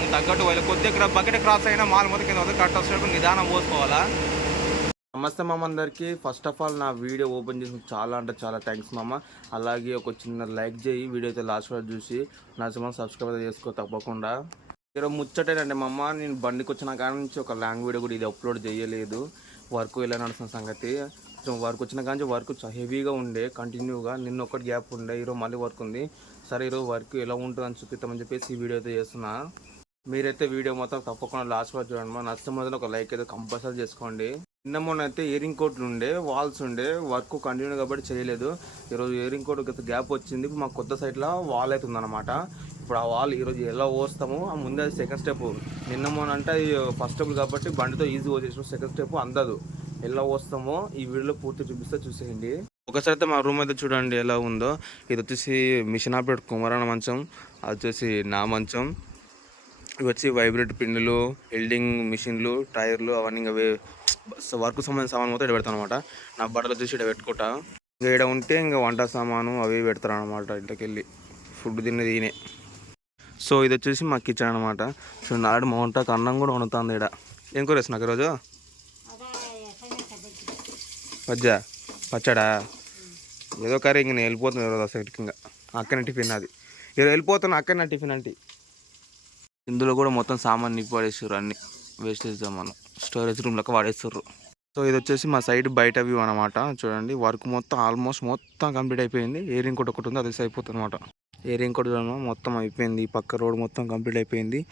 దానికి తగ్గట్టు వాళ్ళు కొద్దిగా బకెట్ క్రాస్ అయినా మాల్ మొదటి కింద కట్ కరెక్ట్ వచ్చేటప్పుడు నిదానం పోసుకోవాలా? నమస్తే మామ అందరికి. ఫస్ట్ ఆఫ్ ఆల్ నా వీడియో ఓపెన్ చేసిన చాలా అంటే చాలా థ్యాంక్స్ మామ. అలాగే ఒక చిన్న లైక్ చేయి వీడియో అయితే లాస్ట్ వరకు చూసి నా సినిమా సబ్స్క్రైబ్ చేసుకో తప్పకుండా. ఈరోజు ముచ్చటేనండి మా అమ్మ నేను బండికి వచ్చిన కాడ నుంచి ఒక లాంగ్ వీడియో కూడా ఇది అప్లోడ్ చేయలేదు. వర్క్ ఇలా నడుస్తున్న సంగతి. కొంచెం వర్క్ వచ్చిన కానీ వర్క్ హెవీగా ఉండే కంటిన్యూగా నిన్న ఒకటి గ్యాప్ ఉండే ఈరోజు మళ్ళీ వర్క్ ఉంది. సరే ఈరోజు వర్క్ ఎలా ఉంటుందని చూపిస్తామని చెప్పేసి ఈ వీడియో అయితే చేస్తున్నా. మీరైతే వీడియో మొత్తం తప్పకుండా లాస్ట్ వరకు చూడండి. మా నష్టం మొదలు ఒక లైక్ అయితే కంపల్సరీ చేసుకోండి. నిన్న మొన్న అయితే ఇయరింగ్ కోట్లు ఉండే వాల్స్ ఉండే వర్క్ కంటిన్యూ కాబట్టి చేయలేదు. ఈరోజు ఇయరింగ్ కోట్ ఒక గ్యాప్ వచ్చింది. మా కొత్త సైట్లో వాల్ అయితే ఉందన్నమాట. ఇప్పుడు ఆ వాల్ ఈరోజు ఎలా ఓస్తాము ఆ ముందే అది సెకండ్ స్టెప్ నిన్న మొన్న అంటే ఫస్ట్ స్టెప్ కాబట్టి బండితో ఈజీ పోసేసిన సెకండ్ స్టెప్ అందదు. ఎలా వస్తామో ఈ వీడియోలో పూర్తి చూపిస్తే చూసేయండి. ఒకసారి అయితే మా రూమ్ అయితే చూడండి ఎలా ఉందో. ఇది వచ్చేసి మిషన్ ఆపరేట్ కుమారాణ మంచం అది వచ్చేసి నా మంచం. ఇవి వచ్చి వైబ్రేట్ పిండిలు వెల్డింగ్ మిషన్లు టైర్లు అవన్నీ ఇంకా వర్క్ సంబంధించిన సామాన్ మొత్తం ఇక్కడ పెడతాను అనమాట నా బట్టలు వచ్చేసి ఇక్కడ పెట్టుకుంటా. ఇంకా ఇక్కడ ఉంటే ఇంకా వంట సామాను అవి పెడతారు అనమాట ఇంటికి వెళ్ళి ఫుడ్ తిన్నది ఈయనే. సో ఇది వచ్చేసి మా కిచెన్ అనమాట సో నాడు మా వంటకు అన్నం కూడా వండుతుంది ఇక్కడ ఏం కూర వేసిన ఈరోజు? పజ్జ పచ్చడా? ఏదో కర్రీ ఇంక నేను వెళ్ళిపోతుంది ఈరోజు అసలు ఇంకా. అక్కనే టిఫిన్ అది. ఈరోజు వెళ్ళిపోతున్నా అక్కనే టిఫిన్ అంటే. ఇందులో కూడా మొత్తం సామాన్ నింపి పడేసారు అన్ని వేస్టేజ్ సామాను స్టోరేజ్ రూమ్ లెక్క వాడేస్తారు సో ఇది వచ్చేసి మా సైడ్ బయట వ్యూ అనమాట చూడండి వర్క్ మొత్తం ఆల్మోస్ట్ మొత్తం కంప్లీట్ అయిపోయింది. ఏరింగ్ కూడా ఒకటి ఉంది అది అయిపోతుంది అనమాట ఏరింగ్ రింగ్ కూడా మొత్తం అయిపోయింది. ఈ పక్క రోడ్ మొత్తం కంప్లీట్ అయిపోయింది.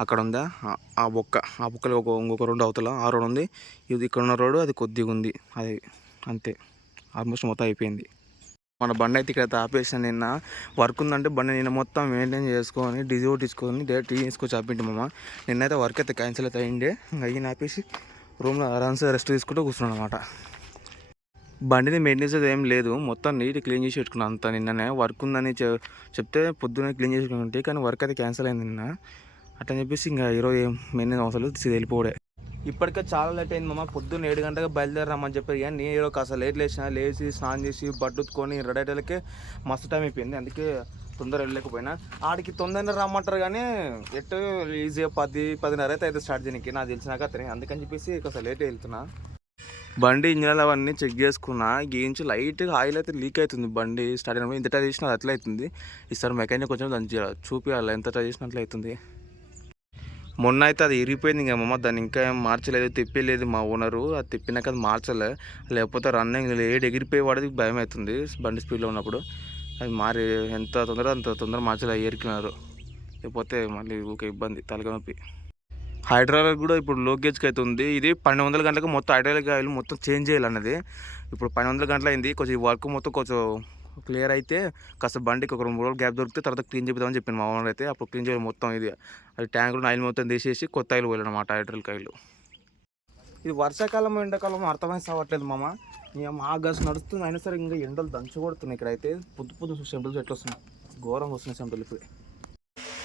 అక్కడ ఉందా? ఆ- ఆ బొక్క. ఆ బొక్కలో ఒక ఇంకొక రోడ్ అవతల ఆ రోడ్ ఉంది. ఇది ఇక్కడ ఉన్న రోడ్ అది కొద్దిగా ఉంది అది అంతే. ఆల్మోస్ట్ మొత్తం అయిపోయింది. మన బండి అయితే ఇక్కడ ఆపేసాను నిన్న. వర్క్ ఉందంటే బండి నిన్న మొత్తం మెయింటైన్ చేసుకొని డీజీ తీసుకొని డైరెక్ట్ తీసుకొచ్చి ఆపింటి మామ. నిన్నైతే వర్క్ అయితే క్యాన్సిల్ అయితే అయిండే ఇంకా అయ్యి ఆపేసి రూమ్లో ఆరామ్స్ రెస్ట్ తీసుకుంటూ కూర్చున్నాను అనమాట బండిని మెయింటెనెన్స్ అయితే ఏం లేదు. మొత్తం నీట్ క్లీన్ చేసి పెట్టుకున్నాను అంత నిన్ననే. వర్క్ ఉందని చెప్తే పొద్దున్నే క్లీన్ చేసుకుంటే కానీ వర్క్ అయితే క్యాన్సిల్ అయింది నిన్న. అట్లని చెప్పేసి ఇంకా ఈరోజు ఏం మెయింటెనెన్స్ అవసరం లేదు. వెళ్ళిపోవడే ఇప్పటికే చాలా లేట్ అయింది మామ. పొద్దున్న ఏడు గంటలకు బయలుదేరమ్మని చెప్పారు. కానీ నేను ఏదో కాస్త లేట్ లేచిన లేచి స్నానం చేసి బడ్డుకొని ఉతుకొని రెడీ మస్తు టైం అయిపోయింది. అందుకే తొందర వెళ్ళలేకపోయినా. ఆడికి తొందరగా రమ్మంటారు కానీ ఎట్టు ఈజీగా పది పదిన్నర అయితే అయితే స్టార్ట్ చేయడానికి నాకు తెలిసినాక అతని. అందుకని చెప్పేసి కాస్త లేట్ వెళ్తున్నా. బండి ఇంజనీర్లు అవన్నీ చెక్ చేసుకున్నా. గేయించి లైట్గా ఆయిల్ అయితే లీక్ అవుతుంది బండి. స్టార్ట్ అయినప్పుడు ఇంత ట్రై చేసినా అట్లా అవుతుంది. ఈసారి మెకానిక్ కొంచెం దాన్ని చూపించాలి ఎంత ట్రై చేసినా అట్లా అవుతుంది. మొన్న అయితే అది ఇరిగిపోయింది. ఇంకా మమ్మ దాన్ని ఇంకా ఏం మార్చలేదు తిప్పలేదు. మా ఓనరు అది తిప్పినాక అది మార్చలే. లేకపోతే రన్నింగ్ ఏడు ఎగిరిపోయే వాడికి భయం అవుతుంది బండి స్పీడ్లో ఉన్నప్పుడు. అది మారి ఎంత తొందర అంత తొందర మార్చలే ఎరికినారు లేకపోతే మళ్ళీ ఊకే ఇబ్బంది తలక నొప్పి. హైడ్రాలిక్ కూడా ఇప్పుడు లో గేజ్కి అయితే ఉంది. ఇది పన్నెండు వందల గంటలకు మొత్తం హైడ్రాలిక్ ఆయిల్ మొత్తం చేంజ్ చేయాలన్నది. ఇప్పుడు పన్నెండు వందల గంటలు అయింది కొంచెం వర్క్ మొత్తం కొంచెం క్లియర్ అయితే కాస్త బండికి ఒక రెండు మూడు రోజులు గ్యాప్ దొరికితే తర్వాత క్లీన్ చేద్దామని చెప్పింది మా ఓనర్ అయితే. అప్పుడు క్లీన్ చేయాలి మొత్తం ఇది. అది ట్యాంకులో ఆయిల్ మొత్తం తీసేసి కొత్త ఆయిల్ పోయాలన్నమాట హైడ్రాలిక్ ఆయిల్ ఇది వర్షాకాలం ఎండాకాలం అర్థమైంది అవ్వట్లేదు మామ. మేము ఆగస్ట్ నడుస్తుంది అయినా సరే ఇంకా ఎండలు దంచు కొడుతున్నాయి ఇక్కడైతే. పొద్దు పొద్దు సెంటర్స్ ఎట్లా వస్తున్నాయి. ఘోరంగా వస్తున్నాయి సెంటర్లు ఇప్పుడు.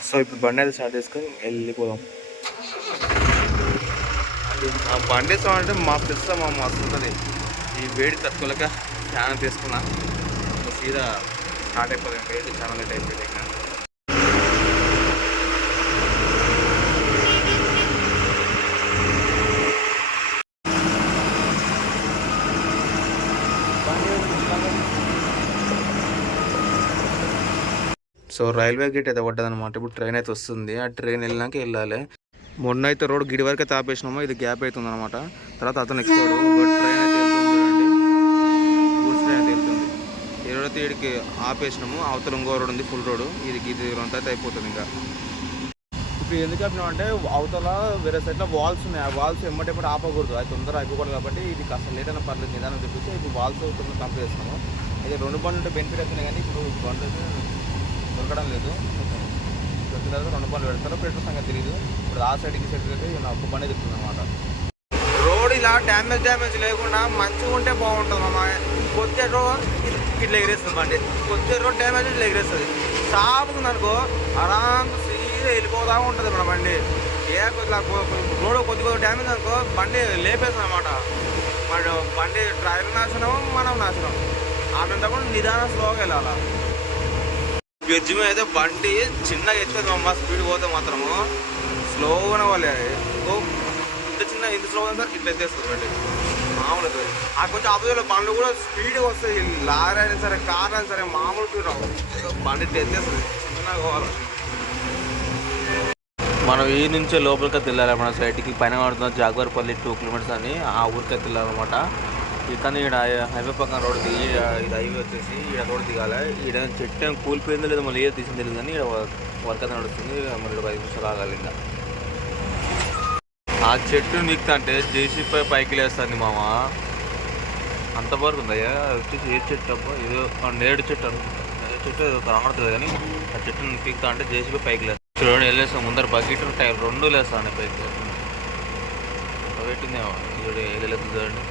సో ఇప్పుడు బండి అయితే స్టార్ట్ చేసుకొని వెళ్ళిపోదాం. ఆ బండి అంటే మా ప్లస్ మా మస్తు ఉంటుంది ఈ వేడి తట్టుకోలేక ఫ్యాన్ తీసుకున్నా. మీద స్టార్ట్ అయిపోతుంది. వేడి చాలా లేట్ అయిపోయింది ఇంకా. సో రైల్వే గేట్ అయితే పడ్డదనమాట ఇప్పుడు ట్రైన్ అయితే వస్తుంది. ఆ ట్రైన్ వెళ్ళినాక వెళ్ళాలి. మొన్న అయితే రోడ్ గిడి వరకు అయితే ఆపేసినామో ఇది గ్యాప్ అవుతుంది అనమాట తర్వాత అతను నెక్స్ట్ ట్రైన్ అయితే వెళ్తుంది చూడండి గూడ్స్ ట్రైన్ అయితే వెళ్తుంది ఈ రోడ్ అయితే వీడికి ఆపేసినాము. అవతల ఇంకో రోడ్ ఉంది ఫుల్ రోడ్ ఇది ఇది రొంత అయితే అయిపోతుంది ఇంకా. ఇప్పుడు ఎందుకు ఆపినాం అంటే అవతల వేరే సైడ్లో వాల్స్ ఉన్నాయి. ఆ వాల్స్ ఎమ్మటెమ్మటి ఆపకూడదు. అది తొందర అయిపోకూడదు కాబట్టి ఇది కాస్త లేట్ అయినా పర్లేదు నిదానం చెప్పేసి ఇప్పుడు వాల్స్ తొందర కంప్లీట్ చేస్తాము అయితే రెండు బండ్లు ఉంటే బెనిఫిట్ అవుతున్నాయి కానీ ఇప్పుడు బండ్లు దొరకడం లేదు. దొరికిన తర్వాత రెండు బండ్లు పెడతారు. పెట్రోల్ సంగతి తెలియదు ఇప్పుడు ఆ సైడ్కి సైడ్కి అయితే నా ఒక్క బండి తిరుగుతుంది అనమాట ఇలా డ్యామేజ్ డ్యామేజ్ లేకుండా మంచిగా ఉంటే బాగుంటుంది మామ. కొద్ది రోడ్ ఇట్లా ఎగిరేస్తుంది బండి. కొద్ది రోజు డ్యామేజ్ ఇట్లా ఎగిరేస్తుంది. సాపుతుంది అనుకో ఆరామ్ సీదా వెళ్ళిపోతా ఉంటుంది మన బండి. ఏ కొద్దిగా రోడ్ కొద్ది కొద్ది డ్యామేజ్ అనుకో బండి లేపేస్తుంది అనమాట మన బండి డ్రైవర్ నాశనం మనం నాశనం. ఆటంటప్పుడు నిదానం స్లోగా వెళ్ళాలి. బ్రిడ్జ్ మీద అయితే బండి చిన్నగా ఎత్తుంది అమ్మ స్పీడ్ పోతే మాత్రము స్లోగానే వాళ్ళే ఓ, ఇంత స్లో సార్ ఇట్లా ఎత్తేస్తుంది బండి మామూలు కాదు. ఆ కొంచెం ఆపోజిట్ బండ్లు కూడా స్పీడ్గా వస్తాయి. లారీ అయినా సరే కార్ అయినా సరే మామూలు speed బండి ఇట్లా ఎత్తేస్తుంది చిన్నగా పోవాలి. మనం ఈ నుంచే లోపలికి వెళ్ళాలి మన సైడ్కి పైన పడుతున్న జాగ్వర్పల్లి టూ కిలోమీటర్స్ అని ఆ ఊరికి వెళ్ళాలన్నమాట ఇక్కడ ఈడ హైవే పక్కన రోడ్ దిగి ఇది హైవే వచ్చేసి ఇక్కడ రోడ్ దిగాలి. ఇక్కడ చెట్టు కూలిపోయిందో లేదో మళ్ళీ ఏదో తీసింది తెలియదు కానీ ఇక్కడ వర్క్ అయితే నడుస్తుంది. మళ్ళీ ఒక ఐదు నిమిషాలు ఆగాలి ఇంకా. ఆ చెట్టు నీకుతా జేసీపై పైకి లేస్తుంది మామ. అంత వరకు ఉందయ్యా వచ్చేసి ఏ చెట్టు అబ్బా? ఏదో నేడు చెట్టు అనుకుంటా. నేడు చెట్టు ఏదో కనబడుతుంది కానీ ఆ చెట్టుని పీకుతా అంటే జేసీపై పైకి లేస్తాను చూడండి వెళ్ళేస్తాం ముందర బకెట్ టైర్ రెండు లేస్తాను పైకి. పెట్టింది వెళ్ళలేదు చూడండి.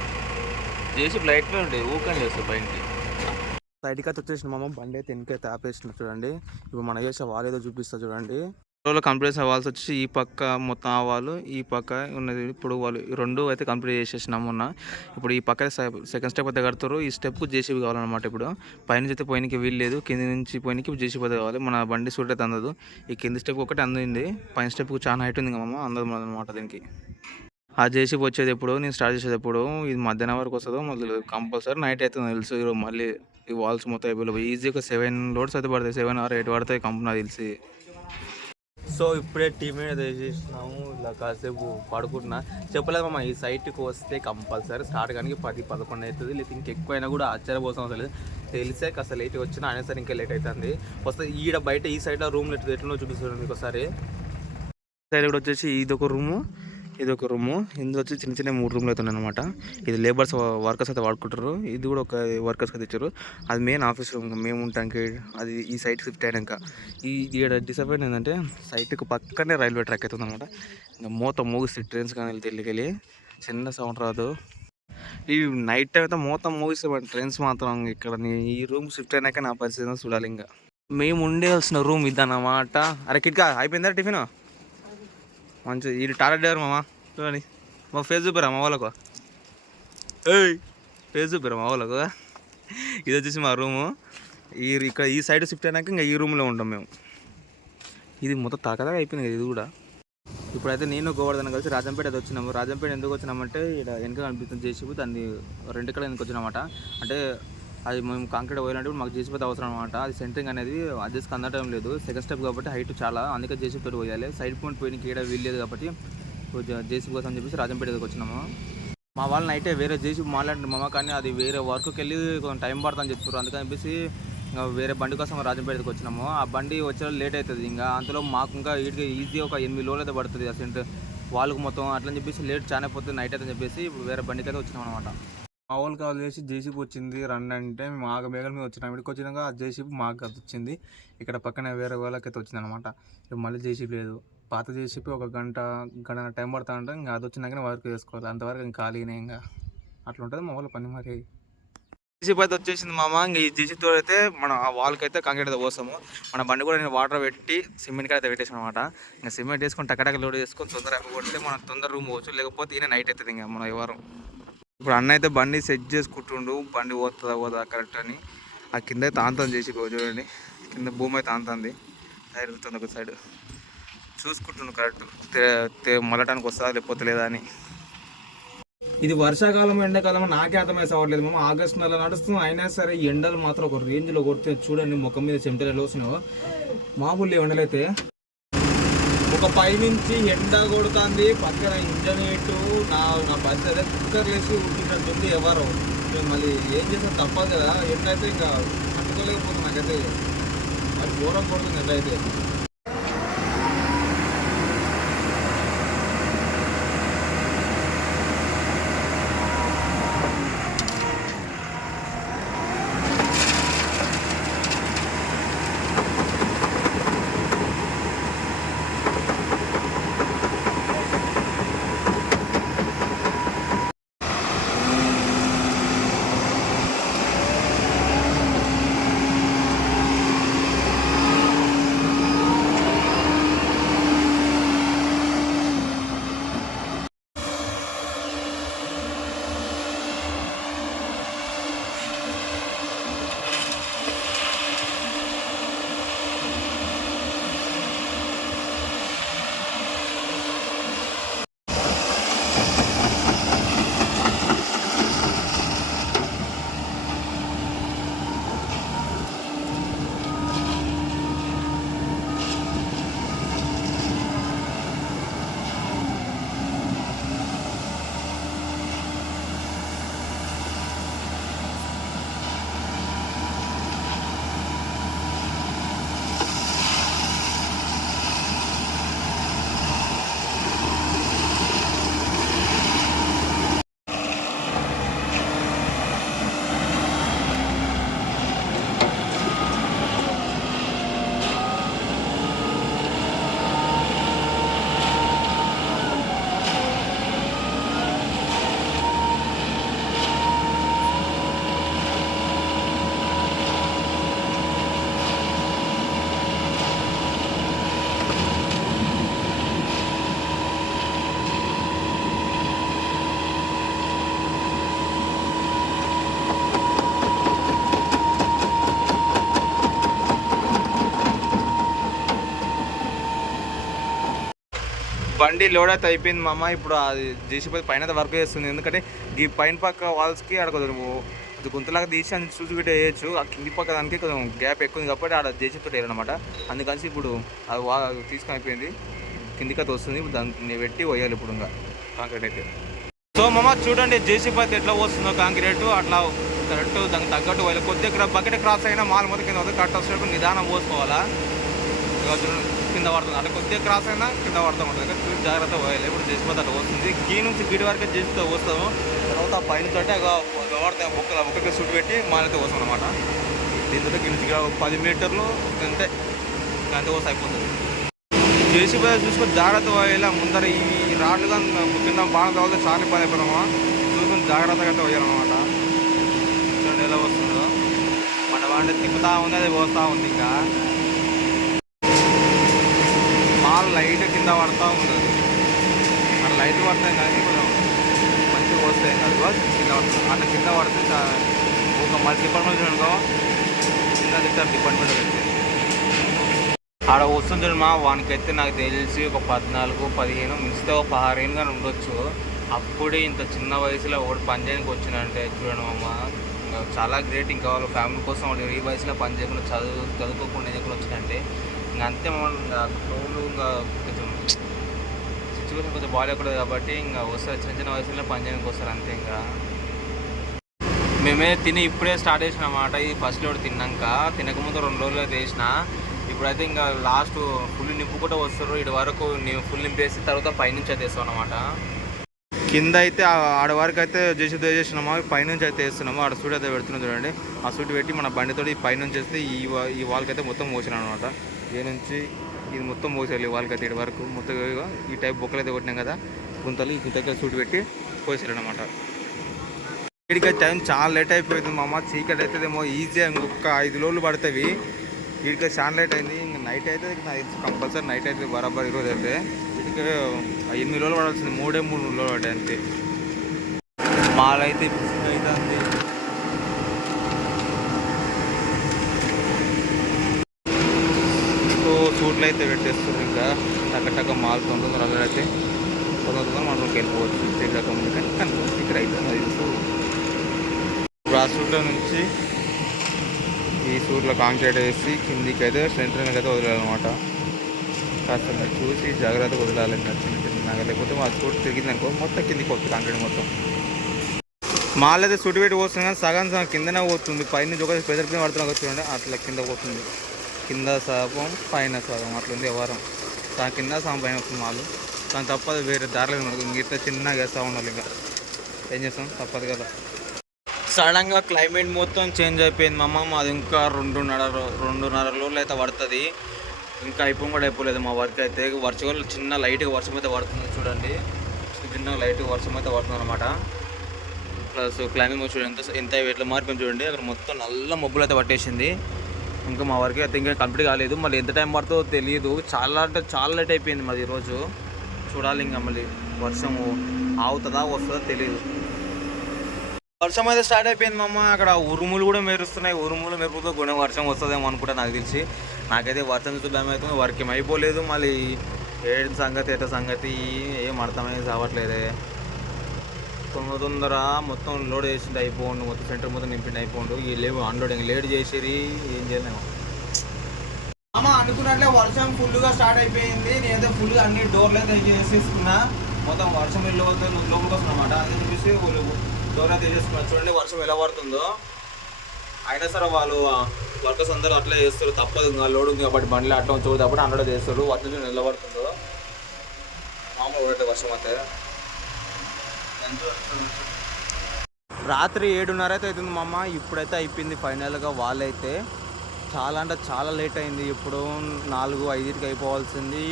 జేసీపీ లైట్లో ఉండే ఊకని చేస్తాం పైకి సైడ్కి అయితే వచ్చేసిన మామ. బండి అయితే వెనకైతే ఆపేసిన చూడండి. ఇప్పుడు మన చేసే వాళ్ళు ఏదో చూపిస్తా చూడండి. రోజులో కంప్లీట్ అవ్వాల్సి వచ్చి ఈ పక్క మొత్తం అవ్వాలి ఈ పక్క ఉన్నది ఇప్పుడు వాళ్ళు ఈ రెండు అయితే కంప్లీట్ చేసేసినాము మొన్న. ఇప్పుడు ఈ పక్క సెకండ్ స్టెప్ అయితే కడతారు ఈ స్టెప్కు జేసీబీ కావాలన్నమాట ఇప్పుడు. పైనుంచి అయితే పోయినకి వీలు లేదు. కింద నుంచి పోయినకి జేసీబీ అయితే కావాలి. మన బండి సూట్ అయితే అందదు. ఈ కింది స్టెప్ ఒకటి అందింది. పైన స్టెప్కు చాలా హైట్ ఉంది కమ్మా అందదు అనమాట దీనికి. ఆ జేసీబీ వచ్చేది ఎప్పుడు? నేను స్టార్ట్ చేసేది ఎప్పుడు? ఇది మధ్యాహ్నం వరకు వస్తుందో మొదలు కంపల్సరీ నైట్ అయితే తెలుసు. ఈరోజు మళ్ళీ ఈ వాల్స్ మొత్తం అయిపోయి ఈజీగా సెవెన్ లోడ్స్ అయితే పడతాయి. సెవెన్ ఆర్ ఎయిట్ పడతాయి. కంపెనీ నాకు తెలిసి. సో ఇప్పుడే టీమ్ మీద చేసినాము. ఇలా కాసేపు పడుకుంటున్నా చెప్పలేదు మామ ఈ సైట్కి వస్తే కంపల్సరీ స్టార్ట్ కానీ పది పదకొండు అవుతుంది. లేదా ఇంకెక్కువ అయినా కూడా ఆశ్చర్యపోసం అసలు తెలిసే కాస్త లేట్ వచ్చినా అయినా సరే ఇంకా లేట్ అవుతుంది. వస్తే ఈడ బయట ఈ సైడ్లో రూమ్ ఎట్లా ఎట్లనో చూపిస్తుంది మీకు ఒకసారి సైడ్ కూడా వచ్చేసి ఇది ఒక రూము ఇది ఒక రూము. ఇందులో వచ్చి చిన్న చిన్న మూడు రూమ్లు అయితే ఉన్నాయన్నమాట. ఇది లేబర్స్ వర్కర్స్ అయితే వాడుకుంటారు ఇది కూడా ఒక వర్కర్స్ అయితే ఇచ్చారు అది మెయిన్ ఆఫీస్ రూమ్. మేము ఉంటానికి అది ఈ సైట్ షిఫ్ట్ అయ్యాక. ఈ ఇక్కడ డిసప్పాయింట్ ఏంటంటే సైట్కి పక్కనే రైల్వే ట్రాక్ అవుతుంది అనమాట ఇంకా మూత మూగిస్తుంది. ట్రైన్స్ కానీ వెళ్తే వెళ్ళి. చిన్న సౌండ్ రాదు. ఈ నైట్ టైం అయితే మూత మూగిస్తాం ట్రైన్స్ మాత్రం ఇక్కడ ఈ రూమ్ షిఫ్ట్ అయినాక నా పరిస్థితి చూడాలి ఇంకా. మేము ఉండేవలసిన రూమ్ ఇదన్నమాట. అరే కిట్కా అయిపోయిందా టిఫిన్? మంచిది ఇది టాయిలెట్ డ్రైవర్ మామా? చూడండి. మా ఫేస్ చూపిరా మా వాళ్ళకు? ఏయ్! ఫేస్ చూపిరా మా వాళ్ళకు? ఇది వచ్చేసి మా రూము. ఈ ఇక్కడ ఈ సైడ్ షిఫ్ట్ అయినాక ఇంకా ఈ రూమ్లో ఉంటాం మేము. ఇది మొత్తం తాకదాగా అయిపోయింది కదా ఇది కూడా. ఇప్పుడైతే నేను గోవర్ధన్ కలిసి రాజంపేట అయితే వచ్చినాము. రాజంపేట ఎందుకు వచ్చినామంటే ఇక్కడ వెనక కనిపిస్తుంది జేసీబీ దాన్ని రెండు కడ ఎందుకు వచ్చినామట. అంటే అది మేము కాంక్రీట్ పోయినప్పుడు మాకు జేసీపీ అవసరం అనమాట అది సెంటరింగ్ అనేది అడ్జస్ట్ అందటం లేదు. సెకండ్ స్టెప్ కాబట్టి హైట్ చాలా. అందుకే జేసీపీ పోయాలి. సైడ్ పాయింట్ పోయిన కీడ వీల్లేదు కాబట్టి జేసీపీ కోసం చెప్పేసి రాజంపేట దగ్గర వచ్చినాము. మా వాళ్ళని అయితే వేరే జేసీపీ మాట్లాడిన మామ కానీ అది వేరే వర్క్కి వెళ్ళి కొంచెం టైం పడుతుందని చెప్తారు అందుకని చెప్పేసి వేరే బండి కోసం రాజంపేటకి వచ్చినాము. ఆ బండి వచ్చే లేట్ అవుతుంది ఇంకా అంతలో మాకు ఇంకా వీటికి ఈజీ ఒక ఎనిమిది లోలు అయితే పడుతుంది ఆ సెంట్. వాళ్ళకు మొత్తం అట్లని చెప్పేసి లేట్ చాలా పోతుంది నైట్ అయితే చెప్పేసి ఇప్పుడు వేరే బండికి అయితే వచ్చినాం అనమాట వాళ్ళు కాల్ చేసి జేసీబీ వచ్చింది రండి అంటే మేము ఆగ మేఘల మీద వచ్చినాం. ఇక్కడికి వచ్చినాక ఆ జేసీబీ మాకు అది వచ్చింది. ఇక్కడ పక్కన వేరే వాళ్ళకైతే వచ్చింది అనమాట ఇప్పుడు మళ్ళీ జేసీబీ లేదు. పాత జేసీబీ ఒక గంట గంట టైం పడతా అంటే ఇంకా అది వచ్చినాకనే వర్క్ చేసుకోవాలి. అంతవరకు ఇంకా ఖాళీనే ఇంకా. అట్లా ఉంటుంది మా వాళ్ళ పని మరి. జేసీబీ అయితే వచ్చేసింది మామ. ఇంకా ఈ జేసీబీతో అయితే మన ఆ వాల్కి అయితే కాంక్రీట్ అయితే పోస్తాము మన బండి కూడా నేను వాటర్ పెట్టి సిమెంట్ అయితే పెట్టేసాను అనమాట ఇంకా సిమెంట్ వేసుకొని టక్కటక్క లోడ్ చేసుకొని తొందరగా కొడితే మనం తొందర రూమ్ పోవచ్చు. లేకపోతే ఈయన నైట్ అవుతుంది ఇంకా మన వారం ఇప్పుడు అన్న అయితే బండి సెట్ చేసుకుంటుండు బండి పోతుందా పోదా కరెక్ట్ అని. ఆ కింద అయితే ఆంతం చేసి చూడండి. కింద భూమి అయితే ఆంతుంది సైడ్ వెళ్తుంది ఒక సైడ్. చూసుకుంటుండు కరెక్ట్ మళ్ళటానికి వస్తుందా లేకపోతే లేదా అని. ఇది వర్షాకాలం ఎండాకాలం నాకే అర్థమైతే అవ్వట్లేదు మేము. ఆగస్ట్ నెల నడుస్తుంది. అయినా సరే ఎండలు మాత్రం ఒక రేంజ్లో కొడితే చూడండి ముఖం మీద చెమటలు ఎలా వస్తున్నాయో. మామూలు ఎండలైతే ఒక పై నుంచి ఎండ కొడుతుంది పక్కన ఇంజన్ ఇటు నా నా పరిస్థితి అదే కుక్కర్ వేసి ఉట్టినట్టుంది ఎవరు. నేను మళ్ళీ ఏం చేస్తే తప్పదు కదా ఎట్లయితే ఇంకా పట్టుకోలేకపోతుంది నాకైతే. అది ఘోరం కొడుతుంది ఎండ బండి లోడ్ అయితే అయిపోయింది అమ్మ ఇప్పుడు అది జేసీపీ పైన అయితే వర్క్ చేస్తుంది. ఎందుకంటే ఈ పైన పక్క వాల్స్కి ఆడ కొంచెం అది గుంతలాగా తీసి అని చూసి పెట్టి వేయచ్చు. ఆ కింది పక్క దానికి కొంచెం గ్యాప్ ఎక్కువ ఉంది కాబట్టి ఆడ జేసీపీ వేయాలన్నమాట అందుకని ఇప్పుడు అది వా తీసుకొని అయిపోయింది. కిందికి అయితే వస్తుంది. ఇప్పుడు దాన్ని పెట్టి పోయాలి ఇప్పుడు ఇంకా. కాంక్రీట్ అయితే. సో మమ్మ చూడండి జేసీపీ అయితే ఎట్లా వస్తుందో కాంక్రీట్. అట్లా కరెక్ట్ దానికి తగ్గట్టు వేయాలి కొద్దిగా బకెట్ క్రాస్ అయినా మాల్ మొత్తం కింద వస్తుంది కరెక్ట్ వచ్చేటప్పుడు నిదానం పోసుకోవాలా? చూడండి. కింద పడుతుంది. అంటే కొద్దిగా క్రాస్ అయినా కింద పడుతూ ఉంటుంది. కదా జాగ్రత్త పోయాలి. ఇప్పుడు చేసిపోతే అట్లా వస్తుంది. గీ నుంచి గిడి వరకే చేసిపోతే వస్తాము. తర్వాత ఆ పైన తోటే పడతాయి బొక్కలు బొక్కకి సుట్టు పెట్టి మానైతే వస్తాం అనమాట దీంతో గిడి ఒక పది మీటర్లు అంతే అంతే వస్తే అయిపోతుంది. చేసిపోయి చూసుకొని జాగ్రత్త పోయేలా. ముందర ఈ రాళ్ళుగా కానీ కింద బాగా తర్వాత చాలా ఇబ్బంది అయిపోయినామా చూసుకొని జాగ్రత్తగా అయితే పోయాలన్నమాట చూడండి ఎలా వస్తుందో. మన వాడి తిప్పుతా ఉంది అది పోస్తూ ఉంది ఇంకా. మాల్ లైట్ కింద పడతా ఉంటుంది అక్కడ లైట్ పడతాయి కానీ కొంచెం మంచిగా వస్తాయి కాదు. కింద పడుతుంది. అట్లా కింద పడితే ఒక మళ్ళీ డిపార్ట్మెంట్ అనుకో కింద తింటారు డిపార్ట్మెంట్ అయితే ఆడ వస్తుంది మా వానికైతే నాకు తెలిసి ఒక పద్నాలుగు పదిహేను మించితే ఒక పదహారేళ్ళు కానీ ఉండొచ్చు. అప్పుడే ఇంత చిన్న వయసులో ఒకటి పని చేయడానికి వచ్చినంటే చూడండి మామ. చాలా గ్రేట్. ఇంకా వాళ్ళ ఫ్యామిలీ కోసం ఈ వయసులో పని చేయకుండా చదువు చదువుకోకుండా చేయకుండా వచ్చినంటే ఇంకా అంతే ఇంకా రోడ్లు ఇంకా కొంచెం సిచ్యువేషన్ కొంచెం బాగాలేకూడదు కాబట్టి ఇంకా వస్తారు చిన్న చిన్న వయసులో పని చేయడానికి వస్తారు అంతే ఇంకా. మేమే తిని ఇప్పుడే స్టార్ట్ చేసిన అనమాట ఇది ఫస్ట్ లోడ్ తిన్నాక తినకముందు రెండు రోజులు అయితే వేసిన ఇప్పుడైతే ఇంకా లాస్ట్ ఫుల్ నింపుకుంటూ వస్తారు. ఇటు వరకు ఫుల్ నింపేసి తర్వాత పైనుంచి అయితే వేస్తాం అనమాట కింద అయితే ఆడ వరకు అయితే చేసి చేసినామా పైనుంచి అయితే వేస్తున్నాము? ఆడ సూట్ అయితే పెడుతున్నాం చూడండి. ఆ సూట్ పెట్టి మన బండితో ఈ పైనుంచి వేస్తే ఈ ఈ వాల్కి అయితే మొత్తం మోసినాం అనమాట ఈ నుంచి ఇది మొత్తం మోసేయాలి ఈ వాల్కి అయితే ఇటు వరకు. మొత్తం ఈ టైప్ బొక్కలు అయితే కొట్టినాం కదా గుంతలు ఈ గుంతకి సూట్ పెట్టి పోసేయాలి అనమాట వీడికి టైం చాలా లేట్ అయిపోయింది మామ. చీకటి అయితే ఏమో ఈజీగా ఇంకొక ఐదు రోజులు పడుతుంది వీడికి చాలా లేట్ అయింది. ఇంకా నైట్ అయితే కంపల్సరీ నైట్ అయితే బరాబర్ ఈరోజు అయితే. వీటికి ఎనిమిది రోజులు పడాల్సింది. మూడే మూడు రోజులు పడ్డాయి అంతే. అయితే అవుతుంది సో సూట్లు అయితే పెట్టేస్తారు ఇంకా. టకటక మాల్ తొందర తొందర అయితే తొందర తొందర మనకి వెళ్ళిపోవచ్చు. ఇక్కడ ఉంది కానీ కానీ ఇక్కడ అయితే అది ఇప్పుడు నుంచి ఈ సూట్లో కాంక్రీట్ వేసి కిందికి అయితే సెంటర్కి అయితే వదిలేయాలన్నమాట కాస్త మీరు చూసి జాగ్రత్తగా వదిలాలి చిన్న చిన్నగా లేకపోతే మా సూట్ తిరిగింది అనుకో మొత్తం కిందికి వస్తుంది కాంక్రీట్ మొత్తం. మాల్ అయితే సుటి పెట్టి పోతుంది కానీ సగం సగం కిందనే పోతుంది. పైన ఒక పెద్ద కింద పడుతున్నా చూడండి అట్లా కింద పోతుంది. కింద సగం పైన సగం అట్లా ఉంది వ్యవహారం. సగం కింద సగం పైన వస్తుంది మాలు. కానీ తప్పదు వేరే దారిలో మనకు. ఇంత చిన్నగా వేస్తూ ఉండాలి ఇంకా. ఏం చేస్తాం? తప్పదు కదా. సడన్గా క్లైమేట్ మొత్తం చేంజ్ అయిపోయింది మమ్మ మాది ఇంకా రెండున్నర రెండున్నర రోజులు అయితే పడుతుంది. ఇంకా అయిపోయి కూడా అయిపోలేదు మా వర్క్ అయితే. వర్షం చిన్న లైట్గా వర్షం అయితే పడుతుంది చూడండి. చిన్న లైట్గా వర్షం అయితే పడుతుంది అనమాట ప్లస్ క్లైమింగ్ చూడండి ఎంత ఎంత ఎట్లా మారిపోయింది చూడండి. అక్కడ మొత్తం నల్ల మబ్బులు అయితే పట్టేసింది. ఇంకా మా వర్క్ అయితే ఇంకా కంప్లీట్ కాలేదు. మళ్ళీ ఎంత టైం పడుతుందో తెలియదు చాలా అంటే చాలా లేట్ అయిపోయింది మరి ఈరోజు. చూడాలి ఇంకా మళ్ళీ వర్షము ఆగుతుందా వస్తుందా తెలియదు వర్షం అయితే స్టార్ట్ అయిపోయింది అమ్మ అక్కడ ఉరుములు కూడా మెరుస్తున్నాయి. ఉరుములు మెరుపుతో గుణ వర్షం వస్తుందేమో అనుకుంటా నాకు తెలిసి. నాకైతే వర్షం భయం అవుతుంది. వర్క్ ఏం అయిపోలేదు మళ్ళీ. ఏడు సంగతి ఏట సంగతి ఏం అర్థమైంది కావట్లేదే. తొమ్మిది తొందర మొత్తం లోడ్ చేసింది అయిపోండు మొత్తం సెంటర్ మొత్తం నింపిండి అయిపోండు ఈ లేవు అన్లోడింగ్ లేట్ చేసిరి ఏం చేయలేము అమ్మ అనుకున్నట్లే వర్షం ఫుల్గా స్టార్ట్ అయిపోయింది. నేనైతే ఫుల్గా అన్ని డోర్లు అయితే చేసేసుకున్నా మొత్తం వర్షం ఇల్లు లోపలికి వస్తుందన్నమాట అది చూసి డోర్ అయితే చేసుకున్నా చూడండి వర్షం ఎలా పడుతుందో. అయినా సరే వాళ్ళు వర్కర్స్ అందరూ అట్లే చేస్తారు. తప్పదు ఇంకా లోడ్ ఉంది కాబట్టి బండ్లు అట్లా చూడేటప్పుడు కాబట్టి చేస్తారు వాటి నుంచి నిలబడుతుందో మామూలు పడితే వర్షం అయితే రాత్రి ఏడున్నర అయితే అవుతుంది మా అమ్మ ఇప్పుడైతే అయిపోయింది ఫైనల్గా వాళ్ళైతే. చాలా అంటే చాలా లేట్ అయింది. ఇప్పుడు నాలుగు ఐదుకి అయిపోవాల్సింది.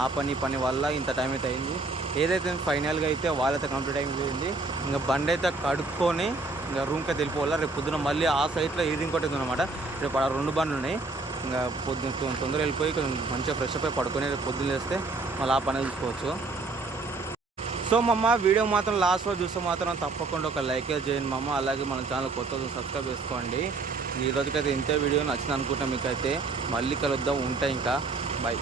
ఆ పని పని వల్ల ఇంత టైం అయితే అయింది. ఏదైతే ఫైనల్గా అయితే వాళ్ళైతే కంప్లీట్ అయిపోయింది ఇంకా బండి అయితే కడుక్కొని ఇంకా రూమ్కి అయితే రేపు పొద్దున మళ్ళీ ఆ సైట్లో ఇది ఇంకోటి ఉందన్నమాట. అనమాట రేపు ఆ రెండు బండ్లు ఉన్నాయి. ఇంకా పొద్దున తొందరగా వెళ్ళిపోయి కొంచెం మంచిగా ఫ్రెష్ అప్ అయి పడుకొని రేపు పొద్దున్న వేస్తే మళ్ళీ ఆ పని చూసుకోవచ్చు. సో మమ్మ వీడియో మాత్రం లాస్ట్లో చూస్తే మాత్రం తప్పకుండా ఒక లైక్ చేయండి మమ్మ అలాగే మన ఛానల్ కొత్త సబ్స్క్రైబ్ చేసుకోండి. ఈ రోజుకైతే ఇంతే వీడియో నచ్చింది అనుకుంటాం మీకైతే. మళ్ళీ కలుద్దాం. ఉంటాయి ఇంకా. బాయ్